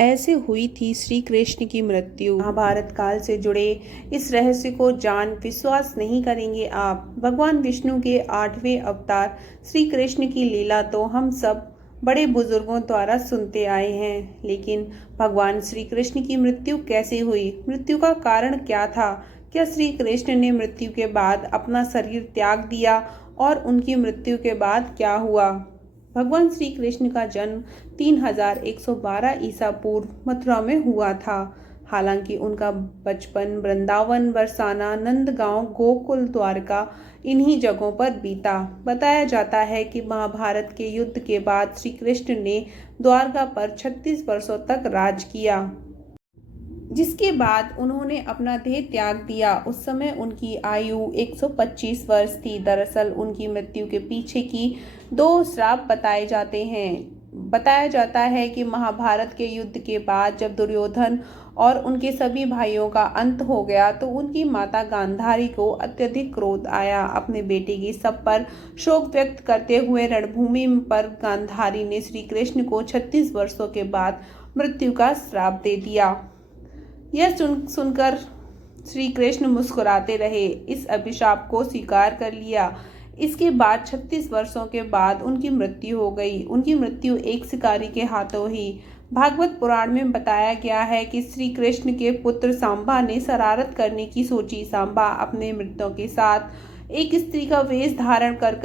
ऐसे हुई थी श्री कृष्ण की मृत्यु। महाभारत काल से जुड़े इस रहस्य को जान विश्वास नहीं करेंगे आप। भगवान विष्णु के 8वें अवतार श्री कृष्ण की लीला तो हम सब बड़े बुजुर्गों द्वारा सुनते आए हैं, लेकिन भगवान श्री कृष्ण की मृत्यु कैसे हुई? मृत्यु का कारण क्या था? क्या श्री कृष्ण ने मृत्यु के बाद अपना शरीर त्याग दिया? और उनकी मृत्यु के बाद क्या हुआ? भगवान श्री कृष्ण का जन्म 3112 ईसा पूर्व मथुरा में हुआ था। हालांकि उनका बचपन वृंदावन, बरसाना, नंदगांव, गोकुल, द्वारका इन्हीं जगहों पर बीता। बताया जाता है कि महाभारत के युद्ध के बाद श्री कृष्ण ने द्वारका पर 36 वर्षों तक राज किया, जिसके बाद उन्होंने अपना देह त्याग दिया। उस समय उनकी आयु 125 वर्ष थी। दरअसल उनकी मृत्यु के पीछे की 2 श्राप बताए जाते हैं। बताया जाता है कि महाभारत के युद्ध के बाद जब दुर्योधन और उनके सभी भाइयों का अंत हो गया तो उनकी माता गांधारी को अत्यधिक क्रोध आया। अपने बेटे की शव पर शोक व्यक्त करते हुए रणभूमि पर गांधारी ने श्री कृष्ण को 36 वर्षों के बाद मृत्यु का श्राप दे दिया। यह सुनकर श्री कृष्ण मुस्कुराते रहे, इस अभिशाप को स्वीकार कर लिया। इसके बाद 36 वर्षों के बाद उनकी मृत्यु हो गई। उनकी मृत्यु एक शिकारी के हाथों हुई। भागवत पुराण में बताया गया है कि श्री कृष्ण के पुत्र सांबा ने शरारत करने की सोची। सांबा अपने मित्रों के साथ एक स्त्री का वेश धारण कर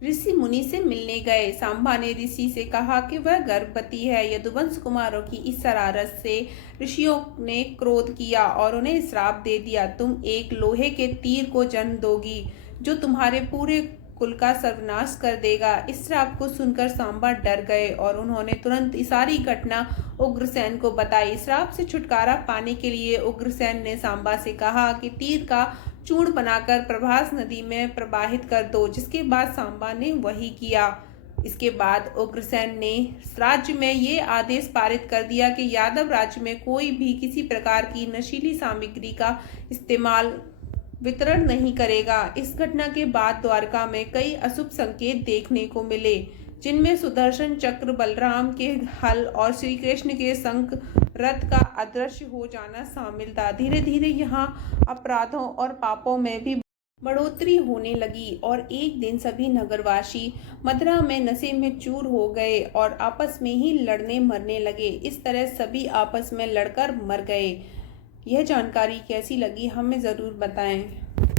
ऋषि मुनि से मिलने गए। सांबा ने ऋषि से कहा कि वह गर्भवती है। यदुवंश कुमारों की इस शरारत से ऋषियों ने क्रोध किया और उन्हें श्राप दे दिया, तुम एक लोहे के तीर को जन्म दोगी जो तुम्हारे पूरे कुल का सर्वनाश कर देगा। इस श्राप को सुनकर सांबा डर गए और उन्होंने तुरंत सारी घटना उग्रसेन को बताई। श्राप से छुटकारा पाने के लिए उग्रसेन ने सांबा से कहा कि तीर का चूर्ण बनाकर प्रभास नदी में प्रवाहित कर दो, जिसके बाद सांबा ने वही किया। इसके बाद उग्रसेन ने राज्य में ये आदेश पारित कर दिया कि यादव राज्य में कोई भी किसी प्रकार की नशीली सामग्री का इस्तेमाल वितरण नहीं करेगा। इस घटना के बाद द्वारका में कई अशुभ संकेत देखने को मिले, जिनमें सुदर्शन चक्र, बलराम के हल और श्री कृष्ण के शंख रथ का अदृश्य हो जाना शामिल था। धीरे धीरे यहाँ अपराधों और पापों में भी बढ़ोतरी होने लगी और एक दिन सभी नगरवासी मथुरा में नशे में चूर हो गए और आपस में ही लड़ने मरने लगे। इस तरह सभी आपस में लड़कर मर गए। यह जानकारी कैसी लगी हमें ज़रूर बताएं।